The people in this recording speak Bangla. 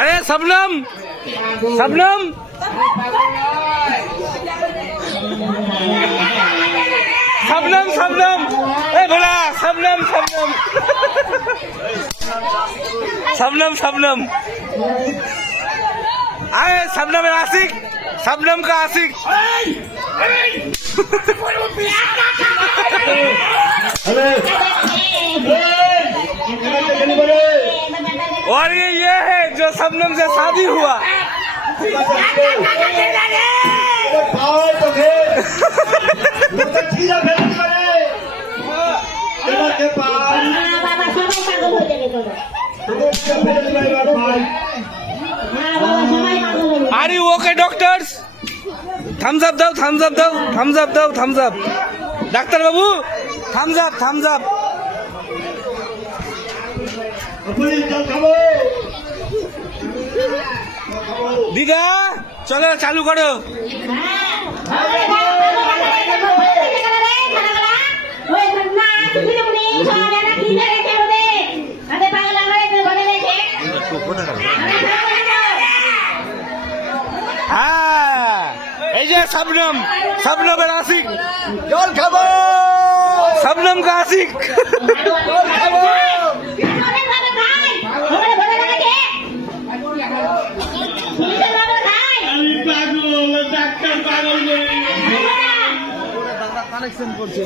अरे सबनम सबनम सबनम सबनम ए भोला सबनम सबनम सबनम सबनम अरे सबनम आशिक सबनम का आशिक और ये है जो सबनम से शादी हुआ are you okay doctors thumbs up दाओ थम्स अप दाओ थम्स अप दाओ थम्स अप ডাক্তার বাবু থামস আপ থামস আপ দিদা চলো চালু করো হ্যাঁ এই যে सबनम सबनমের আশিক জল খাবো सबनम का आशिक জল খাবো ডাক্তার পাগল কানেকশন করছে